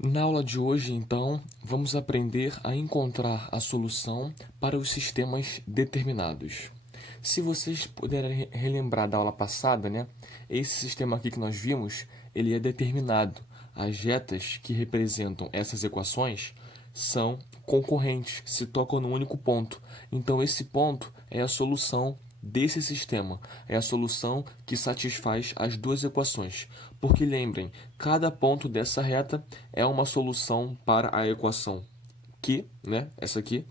Na aula de hoje, então, vamos aprender a encontrar a solução para os sistemas determinados. Se vocês puderem relembrar da aula passada, né, esse sistema aqui que nós vimos, ele é determinado. As retas que representam essas equações são concorrentes, se tocam no único ponto. Então, esse ponto é a solução desse sistema. É a solução que satisfaz as duas equações. Porque lembrem, cada ponto dessa reta é uma solução para a equação Q, né? Essa aqui.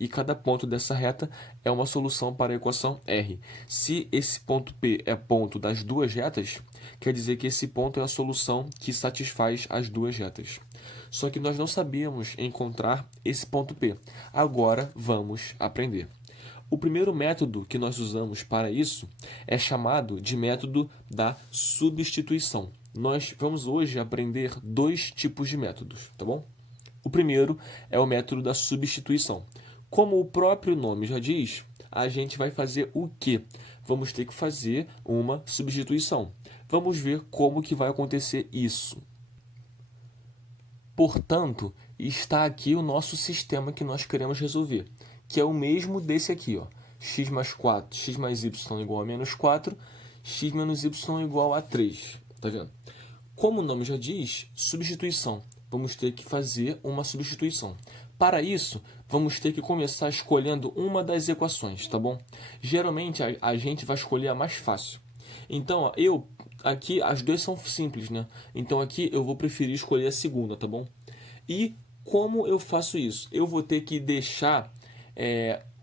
E cada ponto dessa reta é uma solução para a equação R. Se esse ponto P é ponto das duas retas, quer dizer que esse ponto é a solução que satisfaz as duas retas. Só que nós não sabíamos encontrar esse ponto P. Agora vamos aprender. O primeiro método que nós usamos para isso é chamado de método da substituição. Nós vamos hoje aprender dois tipos de métodos, tá bom? O primeiro é o método da substituição. Como o próprio nome já diz, a gente vai fazer o quê? Vamos ter que fazer uma substituição. Vamos ver como que vai acontecer isso. Portanto, está aqui o nosso sistema que nós queremos resolver, que é o mesmo desse aqui, ó. X mais 4, x mais y igual a menos 4, x menos y igual a 3. Tá vendo? Como o nome já diz, substituição. Vamos ter que fazer uma substituição. Para isso, vamos ter que começar escolhendo uma das equações, tá bom? Geralmente, a gente vai escolher a mais fácil. Então, aqui, as duas são simples, né? Então, aqui eu vou preferir escolher a segunda, tá bom? E como eu faço isso? Eu vou ter que deixar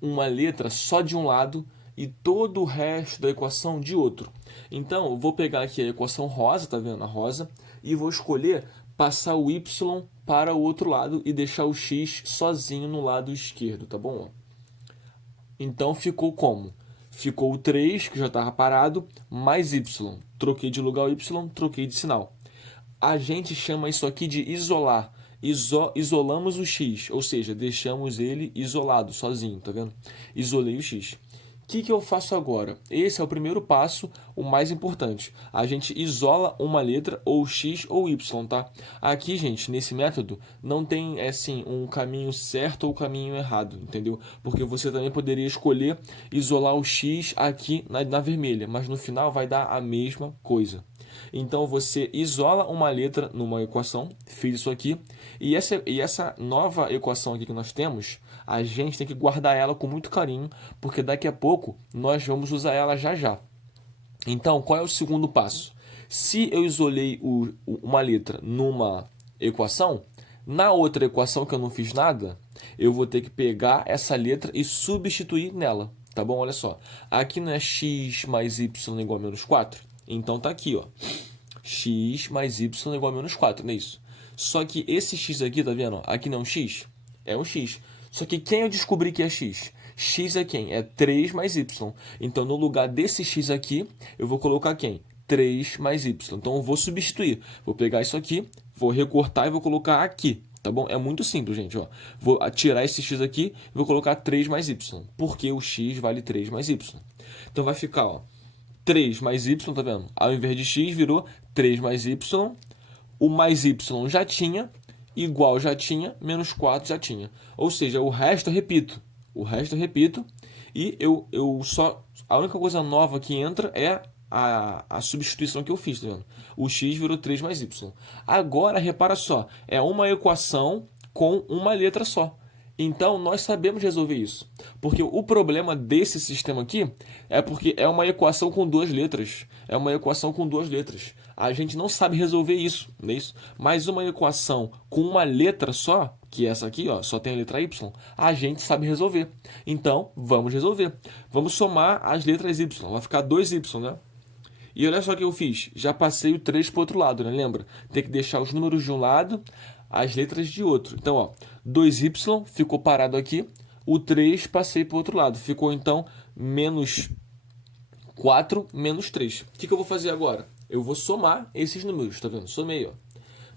uma letra só de um lado e todo o resto da equação de outro. Então, eu vou pegar aqui a equação rosa, tá vendo? A rosa, e vou escolher passar o y para o outro lado e deixar o x sozinho no lado esquerdo, tá bom? Então, ficou como? Ficou o 3, que já estava parado, mais y. Troquei de lugar o y, troquei de sinal. A gente chama isso aqui de isolar. Isolamos o x, ou seja, deixamos ele isolado, sozinho, tá vendo? Isolei o x. O que eu faço agora? Esse é o primeiro passo, o mais importante. A gente isola uma letra, ou x ou y, tá? Aqui, gente, nesse método, não tem, assim, um caminho certo ou caminho errado, entendeu? Porque você também poderia escolher isolar o x aqui na vermelha, mas no final vai dar a mesma coisa. Então, você isola uma letra numa equação, fiz isso aqui, e essa nova equação aqui que nós temos, a gente tem que guardar ela com muito carinho, porque daqui a pouco nós vamos usar ela já já. Então, qual é o segundo passo? Se eu isolei uma letra numa equação, na outra equação que eu não fiz nada, eu vou ter que pegar essa letra e substituir nela, tá bom? Olha só, aqui não é x mais y igual a menos 4? Então tá aqui, ó, x mais y igual a menos 4, não é isso? Só que esse x aqui, tá vendo? Aqui não é um x? É um x. Só que quem eu descobri que é x? X é quem? É 3 mais y. Então, no lugar desse x aqui, eu vou colocar quem? 3 mais y. Então, eu vou substituir. Vou pegar isso aqui, vou recortar e vou colocar aqui. Tá bom? É muito simples, gente. Ó. Vou tirar esse x aqui e vou colocar 3 mais y. Porque o x vale 3 mais y. Então, vai ficar, ó, 3 mais y, tá vendo? Ao invés de x, virou 3 mais y. O mais y já tinha, igual já tinha, menos 4 já tinha. Ou seja, o resto eu repito. O resto eu repito. E eu só... A única coisa nova que entra é a substituição que eu fiz, tá vendo? O x virou 3 mais y. Agora, repara só. É uma equação com uma letra só. Então, nós sabemos resolver isso. Porque o problema desse sistema aqui é porque é uma equação com duas letras. É uma equação com duas letras. A gente não sabe resolver isso, não é isso? Mas uma equação com uma letra só, que é essa aqui, ó, só tem a letra y, a gente sabe resolver. Então, vamos resolver. Vamos somar as letras y. Vai ficar 2y, né? E olha só o que eu fiz. Já passei o 3 para o outro lado, né? Lembra? Tem que deixar os números de um lado, as letras de outro. Então, ó, 2y ficou parado aqui. O 3 passei para o outro lado. Ficou, então, menos 4 menos 3. O que eu vou fazer agora? Eu vou somar esses números, tá vendo? Somei, ó.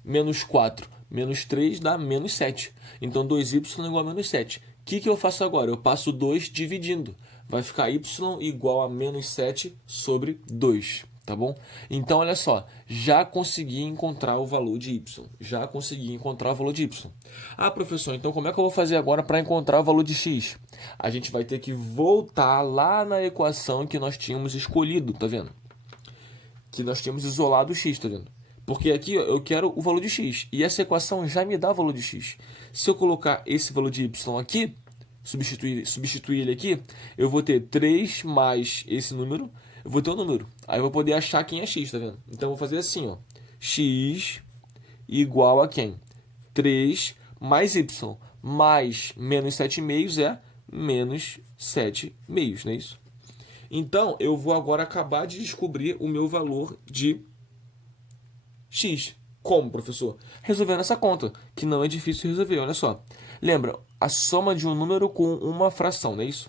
Menos 4 menos 3 dá menos 7. Então, 2y igual a menos 7. O que eu faço agora? Eu passo 2 dividindo. Vai ficar y igual a menos 7 sobre 2. tá bom? Então, olha só, já consegui encontrar o valor de y. Já consegui encontrar o valor de y. Ah, professor, então como é que eu vou fazer agora para encontrar o valor de x? A gente vai ter que voltar lá na equação que nós tínhamos escolhido, tá vendo? Que nós tínhamos isolado o x, tá vendo? Porque aqui ó, eu quero o valor de x. E essa equação já me dá o valor de x. Se eu colocar esse valor de y aqui, substituir ele aqui, eu vou ter 3 mais esse número, eu vou ter um número. Aí eu vou poder achar quem é x, tá vendo? Então eu vou fazer assim, ó. X igual a quem? 3 mais y mais menos 7/2 é menos 7/2, não é isso? Então, eu vou agora acabar de descobrir o meu valor de x. Como, professor? Resolvendo essa conta, que não é difícil resolver, olha só. Lembra, a soma de um número com uma fração, não é isso?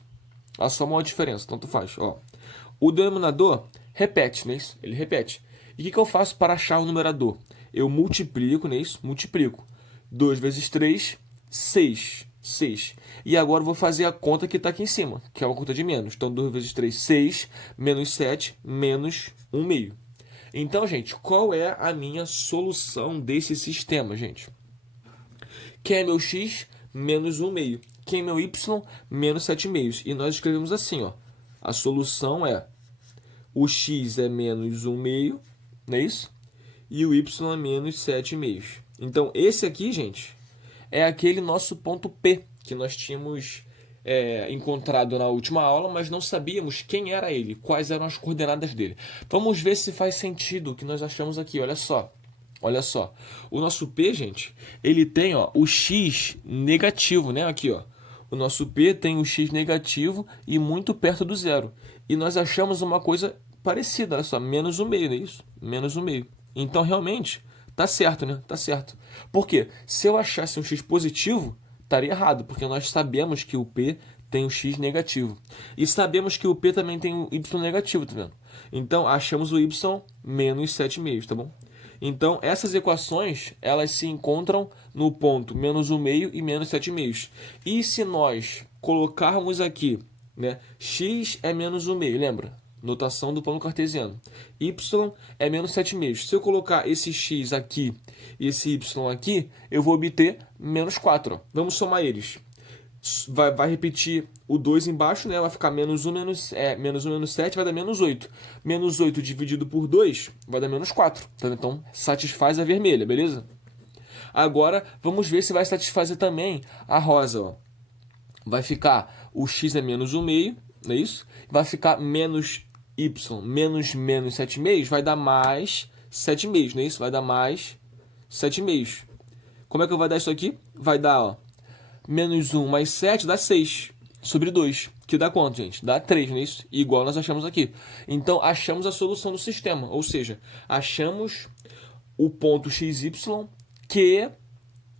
A soma é uma diferença, tanto faz. Ó. O denominador repete, não é isso? Ele repete. E o que eu faço para achar o numerador? Eu multiplico, não é isso? Multiplico. 2 vezes 3, 6. 6. E agora eu vou fazer a conta que está aqui em cima, que é uma conta de menos. Então, 2 vezes 3, 6, menos 7, menos 1/2. Então, gente, qual é a minha solução desse sistema, gente? Quem é meu x? Menos 1/2. Quem é meu y? Menos 7/2. E nós escrevemos assim, ó. A solução é o x é menos 1/2, não é isso? E o y é menos 7/2. Então, esse aqui, gente, é aquele nosso ponto P que nós tínhamos encontrado na última aula, mas não sabíamos quem era ele, quais eram as coordenadas dele. Vamos ver se faz sentido o que nós achamos aqui. Olha só. Olha só. O nosso P, gente, ele tem ó, o x negativo, né? Aqui, ó. O nosso P tem o x negativo e muito perto do zero. E nós achamos uma coisa parecida, olha só, menos 1/2, não é isso? Menos 1/2. Então, realmente, tá certo, né? Tá certo. Por quê? Se eu achasse um x positivo, estaria errado, porque nós sabemos que o P tem o x negativo. E sabemos que o P também tem o y negativo, tá vendo? Então, achamos o y menos 7/2, tá bom? Então, essas equações, elas se encontram no ponto menos 1/2 e menos 7/2. E se nós colocarmos aqui, né, x é menos 1/2, lembra? Notação do plano cartesiano. Y é menos 7/2. Se eu colocar esse x aqui e esse y aqui, eu vou obter menos 4. Ó. Vamos somar eles. Vai repetir o 2 embaixo, né? Vai ficar menos 1 menos 7 vai dar menos 8. Menos 8 dividido por 2 vai dar menos 4. Tá? Então, satisfaz a vermelha, beleza? Agora, vamos ver se vai satisfazer também a rosa. Ó. Vai ficar o x é menos 1/2, não é isso? Vai ficar menos y menos 7/2 vai dar mais 7/2, não é isso? Vai dar mais 7/2. Como é que vai dar isso aqui? Vai dar, ó, menos 1 mais 7 dá 6 sobre 2. Que dá quanto, gente? Dá 3, não é isso? Igual nós achamos aqui. Então, achamos a solução do sistema. Ou seja, achamos o ponto xy que,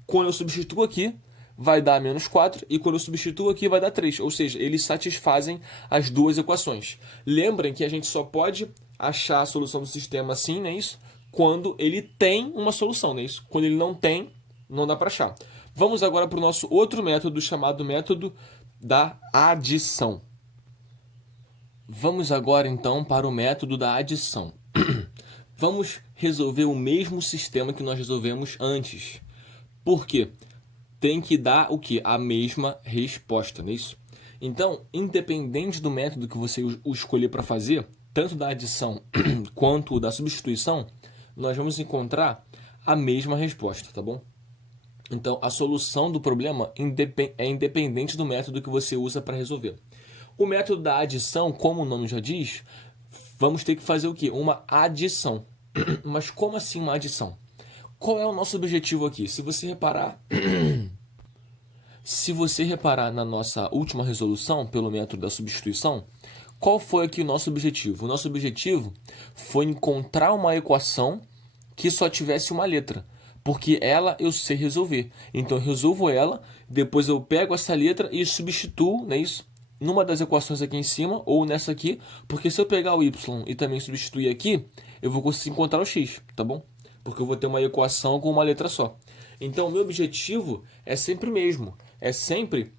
quando eu substituo aqui, vai dar menos 4, e quando eu substituo aqui vai dar 3. Ou seja, eles satisfazem as duas equações. Lembrem que a gente só pode achar a solução do sistema assim, não é isso? Quando ele tem uma solução, não é isso? Quando ele não tem, não dá para achar. Vamos agora para o nosso outro método, chamado método da adição. Vamos agora, então, para o método da adição. Vamos resolver o mesmo sistema que nós resolvemos antes. Por quê? Tem que dar o quê? A mesma resposta, não é isso? Então, independente do método que você escolher para fazer, tanto da adição quanto da substituição, nós vamos encontrar a mesma resposta, tá bom? Então, a solução do problema é independente do método que você usa para resolver. O método da adição, como o nome já diz, vamos ter que fazer o quê? Uma adição. Mas como assim uma adição? Qual é o nosso objetivo aqui? Se você reparar na nossa última resolução pelo método da substituição, qual foi aqui o nosso objetivo? O nosso objetivo foi encontrar uma equação que só tivesse uma letra, porque ela eu sei resolver. Então eu resolvo ela, depois eu pego essa letra e substituo, não é isso? Numa das equações aqui em cima ou nessa aqui, porque se eu pegar o y e também substituir aqui, eu vou conseguir encontrar o x, tá bom? Porque eu vou ter uma equação com uma letra só. Então, o meu objetivo é sempre o mesmo. É sempre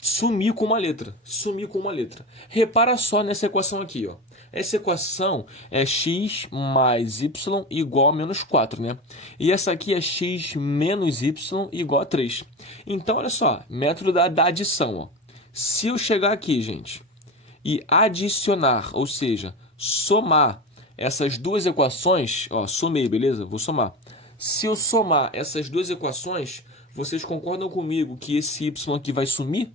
sumir com uma letra. Sumir com uma letra. Repara só nessa equação aqui, ó. Essa equação é x mais y igual a menos 4, né? E essa aqui é x menos y igual a 3. Então, olha só, método da adição, ó. Se eu chegar aqui, gente, e adicionar, ou seja, somar essas duas equações, ó, somei, beleza? Vou somar. Se eu somar essas duas equações, vocês concordam comigo que esse y aqui vai sumir?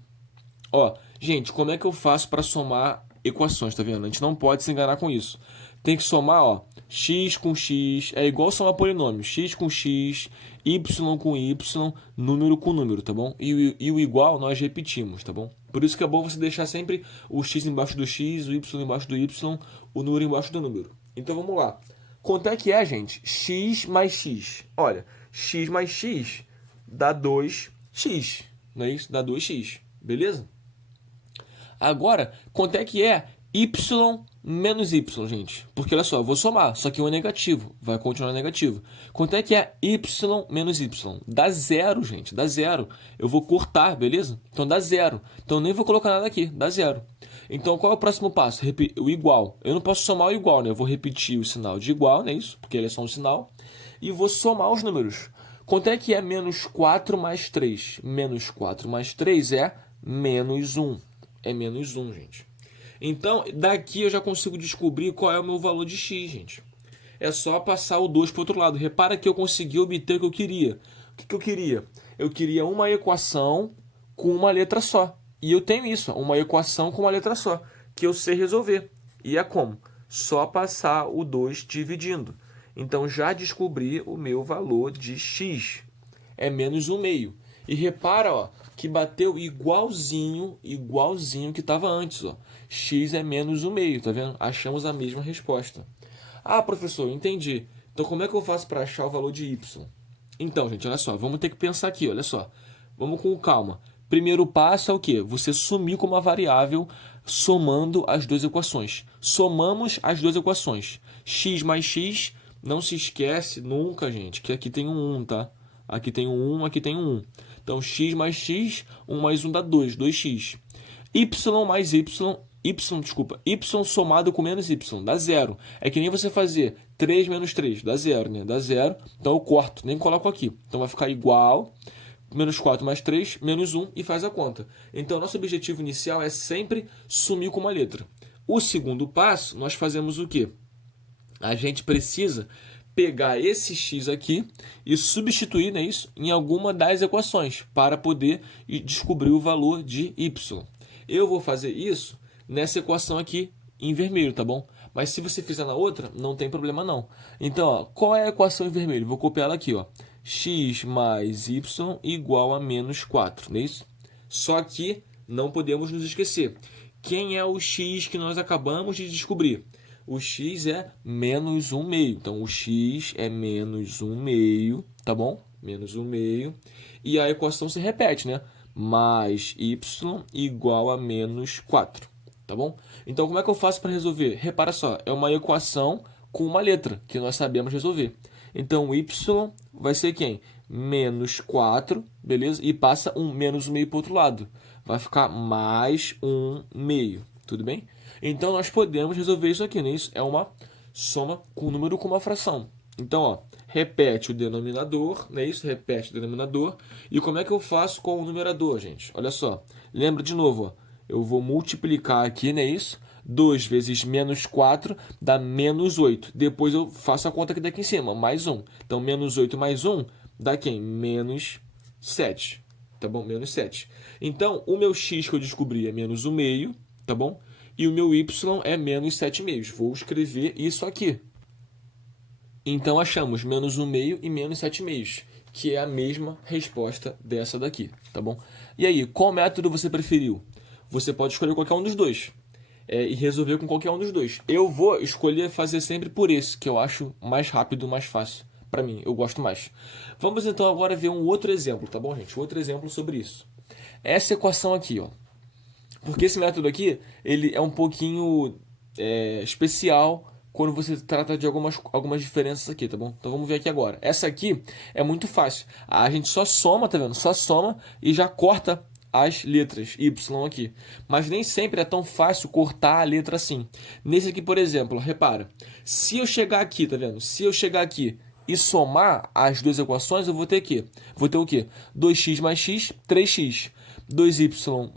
Ó, gente, como é que eu faço para somar equações, tá vendo? A gente não pode se enganar com isso. Tem que somar, ó, x com x, é igual somar polinômio, x com x, y com y, número com número, tá bom? E o igual nós repetimos, tá bom? Por isso que é bom você deixar sempre o x embaixo do x, o y embaixo do y, o número embaixo do número. Então vamos lá. Quanto é que é, gente? X mais x. Olha, x mais x dá 2x, não é isso? Dá 2x, beleza? Agora, quanto é que é y menos y, gente? Porque, olha só, eu vou somar, só que um é negativo, vai continuar negativo. Quanto é que é y menos y? Dá zero, gente, dá zero. Eu vou cortar, beleza? Então dá zero. Então nem vou colocar nada aqui, dá zero. Então qual é o próximo passo? O igual. Eu não posso somar o igual, né? Eu vou repetir o sinal de igual, não é isso? Porque ele é só um sinal. E vou somar os números. Quanto é que é menos 4 mais 3? Menos 4 mais 3 é menos 1. É menos 1, gente. Então, daqui eu já consigo descobrir qual é o meu valor de x, gente. É só passar o 2 para o outro lado. Repara que eu consegui obter o que eu queria. O que eu queria? Eu queria uma equação com uma letra só. E eu tenho isso, uma equação com uma letra só, que eu sei resolver. E é como? Só passar o 2 dividindo. Então, já descobri o meu valor de x. É menos 1/2. E repara, ó, que bateu igualzinho que estava antes, ó. X é menos 1/2, tá vendo? Achamos a mesma resposta. Ah, professor, entendi. Então, como é que eu faço para achar o valor de y? Então, gente, olha só, vamos ter que pensar aqui, olha só. Vamos com calma. Primeiro passo é o quê? Você sumir com uma variável somando as duas equações. Somamos as duas equações. X mais x, não se esquece nunca, gente, que aqui tem um 1, tá? Aqui tem um 1, aqui tem um 1. Então, x mais x, 1 mais 1 dá 2, 2x. Y mais y somado com menos y, dá 0. É que nem você fazer 3 menos 3, dá 0, né? Dá 0, então eu corto, nem coloco aqui. Então vai ficar igual, menos 4 mais 3, menos 1 e faz a conta. Então, nosso objetivo inicial é sempre sumir com uma letra. O segundo passo, nós fazemos o quê? A gente precisa pegar esse x aqui e substituir, né, isso, em alguma das equações para poder descobrir o valor de y. Eu vou fazer isso nessa equação aqui em vermelho, tá bom? Mas se você fizer na outra, não tem problema não. Então, ó, qual é a equação em vermelho? Vou copiar ela aqui, ó. X mais y igual a menos 4, não é isso? Só que não podemos nos esquecer. Quem é o x que nós acabamos de descobrir? O x é menos 1/2. Então, o x é menos 1/2, tá bom? Menos 1/2. E a equação se repete, né? Mais y igual a menos 4, tá bom? Então, como é que eu faço para resolver? Repara só, é uma equação com uma letra, que nós sabemos resolver. Então, y vai ser quem? Menos 4, beleza? E passa um menos 1/2 para o outro lado. Vai ficar mais 1/2, tudo bem? Então, nós podemos resolver isso aqui, né? Isso é uma soma com número com uma fração. Então, ó, repete o denominador, né? Isso, repete o denominador. E como é que eu faço com o numerador, gente? Olha só, lembra de novo, ó, eu vou multiplicar aqui, né? Isso, 2 vezes menos 4 dá menos 8. Depois eu faço a conta aqui daqui em cima, mais 1. Então, menos 8 mais 1 dá quem? Menos 7, tá bom? Menos 7. Então, o meu x que eu descobri é menos 1/2, tá bom? E o meu y é menos 7/2. Vou escrever isso aqui. Então, achamos menos 1/2 e menos 7/2, que é a mesma resposta dessa daqui, tá bom? E aí, qual método você preferiu? Você pode escolher qualquer um dos dois e resolver com qualquer um dos dois. Eu vou escolher fazer sempre por esse, que eu acho mais rápido, mais fácil. Para mim, eu gosto mais. Vamos então agora ver um outro exemplo, tá bom, gente? Outro exemplo sobre isso. Essa equação aqui, ó. Porque esse método aqui, ele é um pouquinho especial quando você trata de algumas diferenças aqui, tá bom? Então vamos ver aqui agora. Essa aqui é muito fácil. A gente só soma, tá vendo? Só soma e já corta as letras Y aqui. Mas nem sempre é tão fácil cortar a letra assim. Nesse aqui, por exemplo, repara. Se eu chegar aqui, tá vendo? Se eu chegar aqui e somar as duas equações, eu vou ter aqui. Vou ter o quê? 2x mais x, 3x. 2y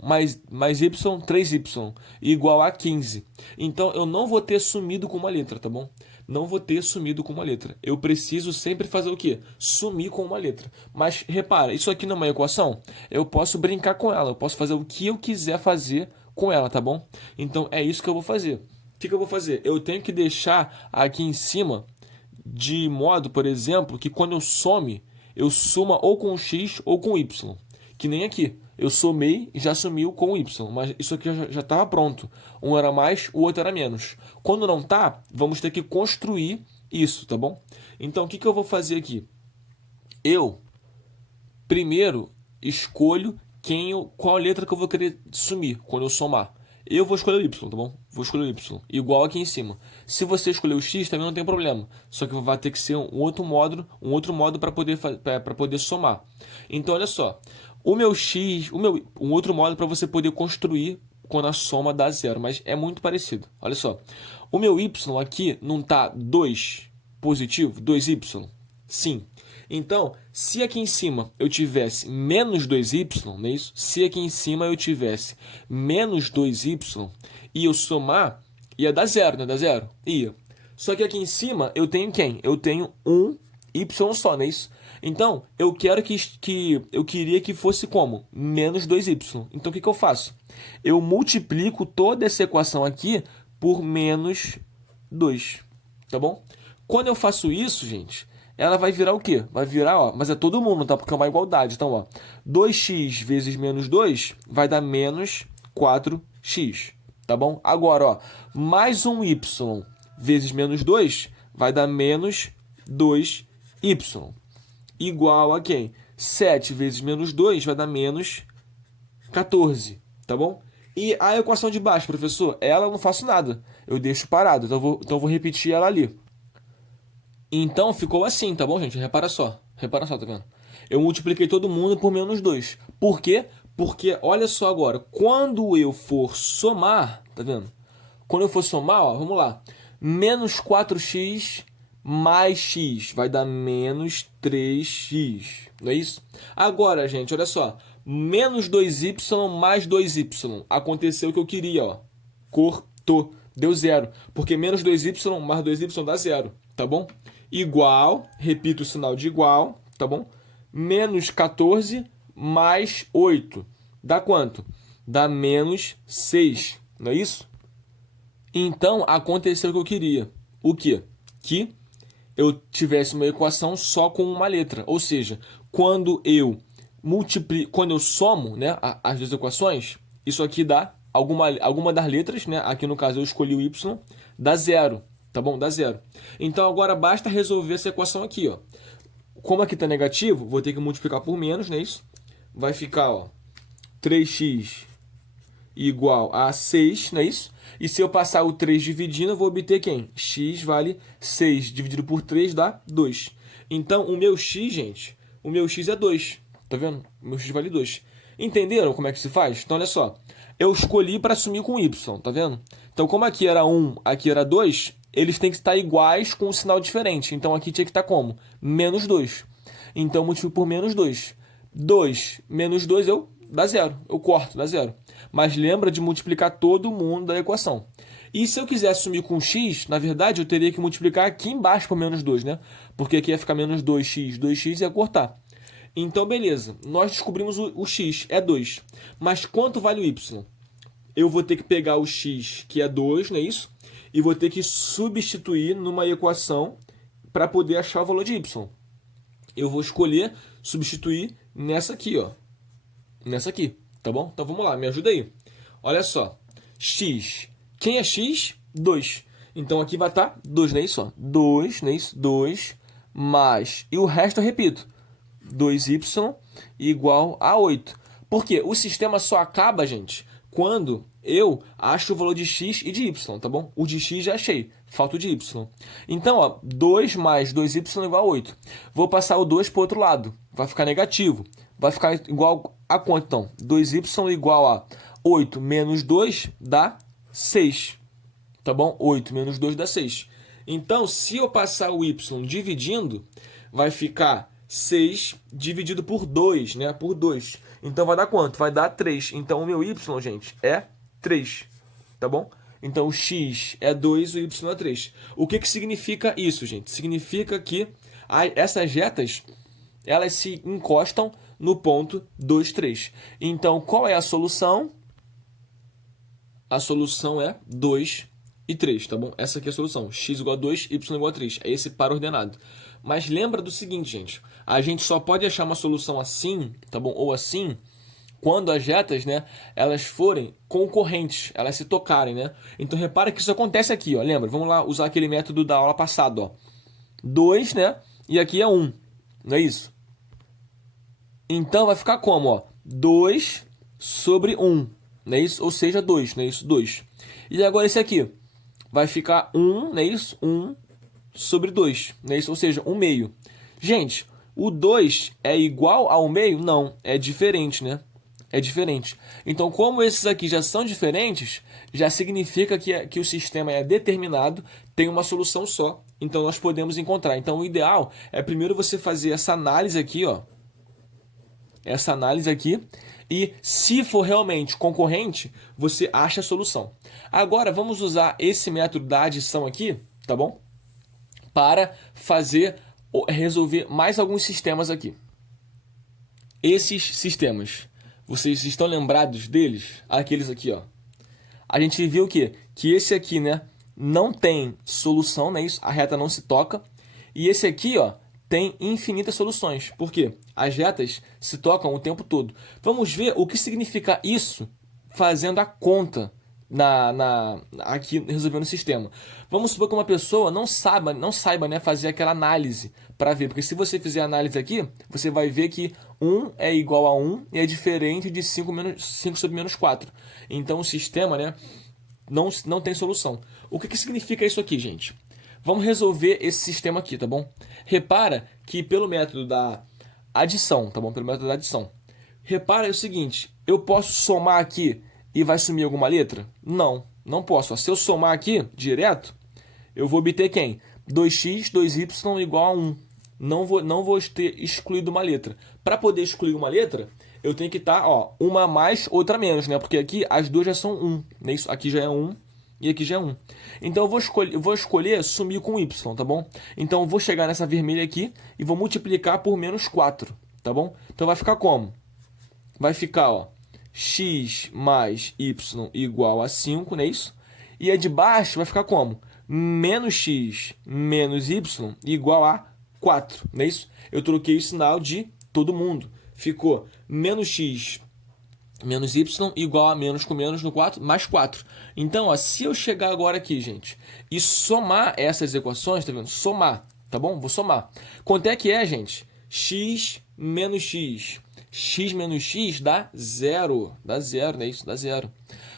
mais y, 3y, igual a 15. Então, eu não vou ter sumido com uma letra, tá bom? Não vou ter sumido com uma letra. Eu preciso sempre fazer o quê? Sumir com uma letra. Mas, repara, isso aqui não é uma equação? Eu posso brincar com ela. Eu posso fazer o que eu quiser fazer com ela, tá bom? Então, é isso que eu vou fazer. O que eu vou fazer? Eu tenho que deixar aqui em cima de modo, por exemplo, que quando eu some, eu suma ou com x ou com y. Que nem aqui. Eu somei e já sumiu com y, mas isso aqui já estava pronto. Um era mais, o outro era menos. Quando não tá, vamos ter que construir isso, tá bom? Então, o que eu vou fazer aqui? Eu, primeiro, escolho qual letra que eu vou querer sumir quando eu somar. Eu vou escolher o y, tá bom? Vou escolher o y, igual aqui em cima. Se você escolher o x, também não tem problema. Só que vai ter que ser um outro modo para poder somar. Então, olha só. O meu x, um outro modo para você poder construir quando a soma dá zero, mas é muito parecido. Olha só. O meu y aqui não tá 2 positivo, 2y? Sim. Então, se aqui em cima eu tivesse menos 2y, não é isso? Se aqui em cima eu tivesse menos 2y e eu somar, ia dar zero, não ia dar zero? Ia. Só que aqui em cima eu tenho quem? Eu tenho um y só, não é isso? Então, eu queria que fosse como? Menos 2y. Então, o que eu faço? Eu multiplico toda essa equação aqui por menos 2. Tá bom? Quando eu faço isso, gente, ela vai virar o quê? Vai virar, ó, mas é todo mundo, tá? Porque é uma igualdade. Então, ó, 2x vezes menos 2 vai dar menos 4x. Tá bom? Agora, ó, mais um y vezes menos 2 vai dar menos 2y. Igual a quem? 7 vezes menos 2 vai dar menos 14, tá bom? E a equação de baixo, professor, ela eu não faço nada. Eu deixo parado, então eu vou repetir ela ali. Então, ficou assim, tá bom, gente? Repara só, tá vendo? Eu multipliquei todo mundo por menos 2. Por quê? Porque, olha só agora, quando eu for somar, tá vendo? Quando eu for somar, ó, vamos lá. Menos 4x mais x vai dar menos 3x, não é isso? Agora, gente, olha só. Menos 2y mais 2y. Aconteceu o que eu queria, ó. Cortou. Deu zero. Porque menos 2y mais 2y dá zero, tá bom? Igual, repito o sinal de igual, tá bom? Menos 14 mais 8. Dá quanto? Dá menos 6, não é isso? Então, aconteceu o que eu queria. O quê? Que eu tivesse uma equação só com uma letra. Ou seja, quando eu somo, né, as duas equações, isso aqui dá alguma das letras, né? Aqui no caso eu escolhi o y, dá zero, tá bom? Dá zero. Então agora basta resolver essa equação aqui, ó. Como aqui está negativo, vou ter que multiplicar por menos, não é isso? Vai ficar, ó, 3x igual a 6, não é isso? E se eu passar o 3 dividindo, eu vou obter quem? X vale 6 dividido por 3 dá 2. Então, o meu x, gente, o meu x é 2. Tá vendo? O meu x vale 2. Entenderam como é que se faz? Então, olha só. Eu escolhi para assumir com y, tá vendo? Então, como aqui era 1, aqui era 2, eles têm que estar iguais com um sinal diferente. Então, aqui tinha que estar como? Menos 2. Então, eu multiplico por menos 2. 2 menos 2 dá zero. Eu corto, dá zero. Mas lembra de multiplicar todo mundo da equação. E se eu quiser assumir com x, na verdade, eu teria que multiplicar aqui embaixo por menos 2, né? Porque aqui ia ficar menos 2x, 2x ia cortar. Então, beleza. Nós descobrimos o x, é 2. Mas quanto vale o y? Eu vou ter que pegar o x, que é 2, não é isso? E vou ter que substituir numa equação para poder achar o valor de y. Eu vou escolher substituir nessa aqui, ó. Nessa aqui, tá bom? Então, vamos lá, me ajuda aí. Olha só. X. Quem é x? 2. Então, aqui vai estar 2, não é isso? 2, não é isso? 2 mais... E o resto eu repito. 2y igual a 8. Por quê? O sistema só acaba, gente, quando eu acho o valor de x e de y, tá bom? O de x já achei, falta o de y. Então, ó, 2 mais 2y igual a 8. Vou passar o 2 para o outro lado, vai ficar negativo. Vai ficar igual a quanto então? 2y igual a 8 menos 2 dá 6. Tá bom? 8 menos 2 dá 6. Então, se eu passar o y dividindo, vai ficar 6 dividido por 2, né? Por 2. Então, vai dar quanto? Vai dar 3. Então, o meu y, gente, é 3. Tá bom? Então, o x é 2, o y é 3. O que significa isso, gente? Significa que essas retas, elas se encostam no ponto 2, 3. Então, qual é a solução? A solução é 2 e 3, tá bom? Essa aqui é a solução. X igual a 2, y igual a 3. É esse par ordenado. Mas lembra do seguinte, gente. A gente só pode achar uma solução assim, tá bom? Ou assim, quando as retas, né, elas forem concorrentes, elas se tocarem, né? Então, repara que isso acontece aqui, ó. Lembra? Vamos lá usar aquele método da aula passada, ó. 2, né? E aqui é 1. Não é isso? Então, vai ficar como, ó? 2 sobre 1. Não é isso? Ou seja, 2, não é isso? 2. E agora esse aqui vai ficar 1, não é isso? 1 sobre 2, não é isso? Ou seja, 1 meio. Gente, o 2 é igual ao meio? Não, é diferente, né? É diferente. Então, como esses aqui já são diferentes, já significa que o sistema é determinado, tem uma solução só. Então, nós podemos encontrar. Então, o ideal é primeiro você fazer essa análise aqui, ó. Essa análise aqui. E se for realmente concorrente, você acha a solução. Agora, vamos usar esse método da adição aqui, tá bom? Para resolver mais alguns sistemas aqui. Esses sistemas, vocês estão lembrados deles? Aqueles aqui, ó. A gente viu o quê? Que esse aqui, né, não tem solução, né? Isso, a reta não se toca. E esse aqui, ó, tem infinitas soluções. Por quê? As retas se tocam o tempo todo. Vamos ver o que significa isso fazendo a conta aqui resolvendo o sistema. Vamos supor que uma pessoa não saiba, né, fazer aquela análise para ver. Porque se você fizer a análise aqui, você vai ver que 1 é igual a 1 e é diferente de 5 sobre menos 4. Então o sistema, né, não tem solução. O que significa isso aqui, gente? Vamos resolver esse sistema aqui, tá bom? Repara que pelo método da adição, tá bom? Pelo método da adição. Repara o seguinte, eu posso somar aqui e vai sumir alguma letra? Não, não posso. Se eu somar aqui direto, eu vou obter quem? 2x, 2y igual a 1. Não vou ter excluído uma letra. Para poder excluir uma letra, eu tenho que estar, ó, uma mais, outra menos, né? Porque aqui as duas já são 1, né? Isso aqui já é 1. E aqui já é 1. Então eu vou escolher sumir com y, tá bom? Então eu vou chegar nessa vermelha aqui e vou multiplicar por menos 4, tá bom? Então vai ficar como? Vai ficar, ó, x mais y igual a 5, não é isso? E a de baixo vai ficar como? Menos x menos y igual a 4, não é isso? Eu troquei o sinal de todo mundo. Ficou menos x menos y igual a menos com menos no 4, mais 4. Então, ó, se eu chegar agora aqui, gente, e somar essas equações, tá vendo? Somar, tá bom? Vou somar. Quanto é que é, gente? X menos x. X menos x dá 0. Dá 0, né? Isso dá 0.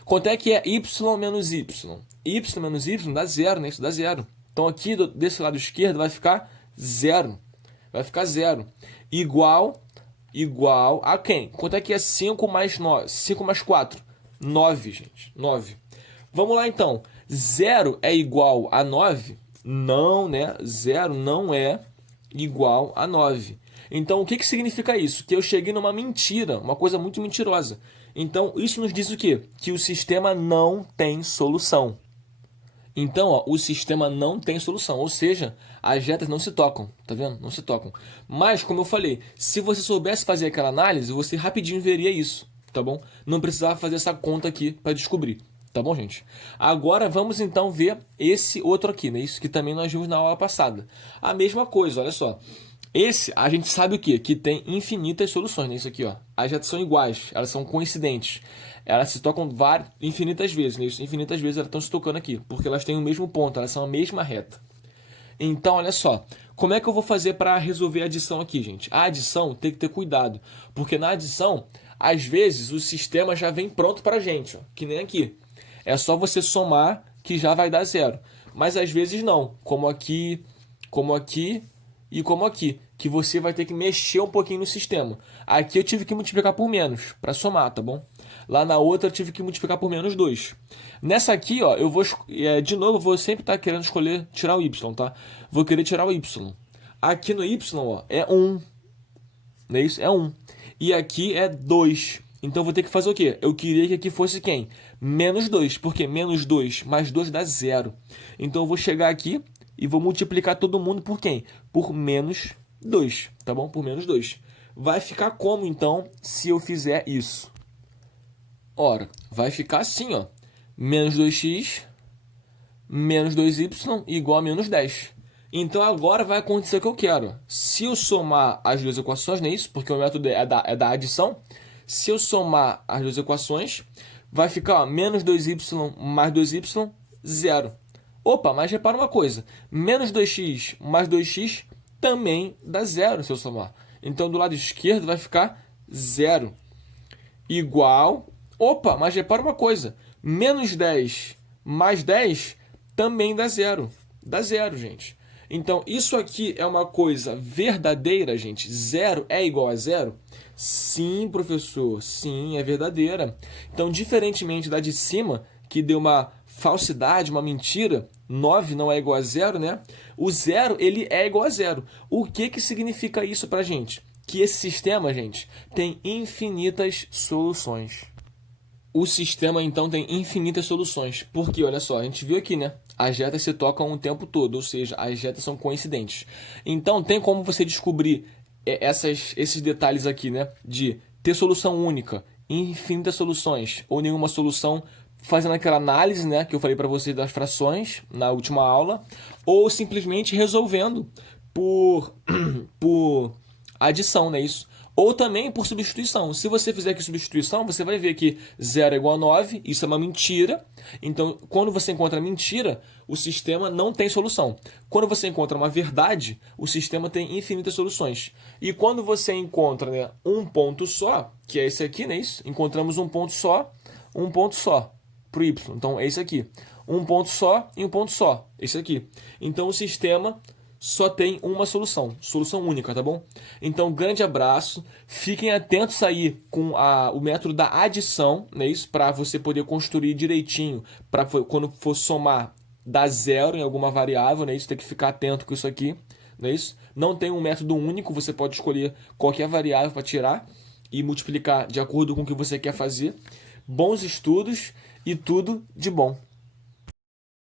Quanto é que é y menos y? Y menos y dá 0, né? Isso dá 0. Então, aqui desse lado esquerdo vai ficar 0. Vai ficar 0. Igual a quem? Quanto é que é 5 mais 9? 5 mais 4? 9, gente. 9. Vamos lá, então. 0 é igual a 9? Não, né? 0 não é igual a 9. Então, o que significa isso? Que eu cheguei numa mentira, uma coisa muito mentirosa. Então, isso nos diz o quê? Que o sistema não tem solução. Então, ó, o sistema não tem solução, ou seja, as retas não se tocam, tá vendo? Não se tocam. Mas, como eu falei, se você soubesse fazer aquela análise, você rapidinho veria isso, tá bom? Não precisava fazer essa conta aqui para descobrir, tá bom, gente? Agora, vamos então ver esse outro aqui, né? Isso que também nós vimos na aula passada. A mesma coisa, olha só. Esse, a gente sabe o quê? Que tem infinitas soluções, né? Isso aqui, ó. As retas são iguais, elas são coincidentes. Elas se tocam infinitas vezes, né? Isso, infinitas vezes elas estão se tocando aqui, porque elas têm o mesmo ponto, elas são a mesma reta. Então, olha só. Como é que eu vou fazer para resolver a adição aqui, gente? A adição tem que ter cuidado, porque na adição, às vezes, o sistema já vem pronto para a gente, ó, que nem aqui. É só você somar que já vai dar 0. Mas às vezes não, como aqui e como aqui, que você vai ter que mexer um pouquinho no sistema. Aqui eu tive que multiplicar por menos, para somar, tá bom? Lá na outra eu tive que multiplicar por menos 2. Nessa aqui, ó, eu vou, de novo, eu vou sempre estar querendo escolher, tirar o y, tá? Vou querer tirar o y. Aqui no y, ó, é 1. Não é isso? É 1. E aqui é 2. Então eu vou ter que fazer o quê? Eu queria que aqui fosse quem? Menos 2. Porque menos 2 mais 2 dá 0. Então eu vou chegar aqui e vou multiplicar todo mundo por quem? Por menos 2, tá bom? Por menos 2. Vai ficar como, então, se eu fizer isso? Ora, vai ficar assim, ó. Menos 2x menos 2y igual a menos 10. Então agora vai acontecer o que eu quero. Se eu somar as duas equações, não é isso? Porque o método é da adição. Se eu somar as duas equações, vai ficar ó, menos 2y mais 2y, 0. Opa, mas repara uma coisa. Menos 2x mais 2x também dá 0 se eu somar. Então do lado esquerdo vai ficar 0. Igual... Opa, mas repara uma coisa. Menos 10 mais 10 também dá 0. Dá 0, gente. Então, isso aqui é uma coisa verdadeira, gente? 0 é igual a 0? Sim, professor. Sim, é verdadeira. Então, diferentemente da de cima, que deu uma falsidade, uma mentira, 9 não é igual a 0, né? O 0, ele é igual a 0. O que significa isso pra gente? Que esse sistema, gente, tem infinitas soluções. O sistema, então, tem infinitas soluções. Porque, olha só, a gente viu aqui, né? As retas se tocam o tempo todo, ou seja, as retas são coincidentes. Então, tem como você descobrir esses detalhes aqui, né? De ter solução única, infinitas soluções, ou nenhuma solução, fazendo aquela análise, né? Que eu falei para vocês das frações na última aula, ou simplesmente resolvendo por adição, né? Isso. Ou também por substituição. Se você fizer aqui substituição, você vai ver que 0 é igual a 9, isso é uma mentira. Então, quando você encontra mentira, o sistema não tem solução. Quando você encontra uma verdade, o sistema tem infinitas soluções. E quando você encontra, né, um ponto só, que é esse aqui, né, isso? Encontramos um ponto só para o y. Então, é esse aqui. Um ponto só e um ponto só, esse aqui. Então, o sistema só tem uma solução única, tá bom? Então, grande abraço, fiquem atentos aí com o método da adição, né, isso, para você poder construir direitinho, para quando for somar, dar 0 em alguma variável, né, isso, tem que ficar atento com isso aqui, né, isso? Não tem um método único, você pode escolher qualquer variável para tirar e multiplicar de acordo com o que você quer fazer. Bons estudos e tudo de bom!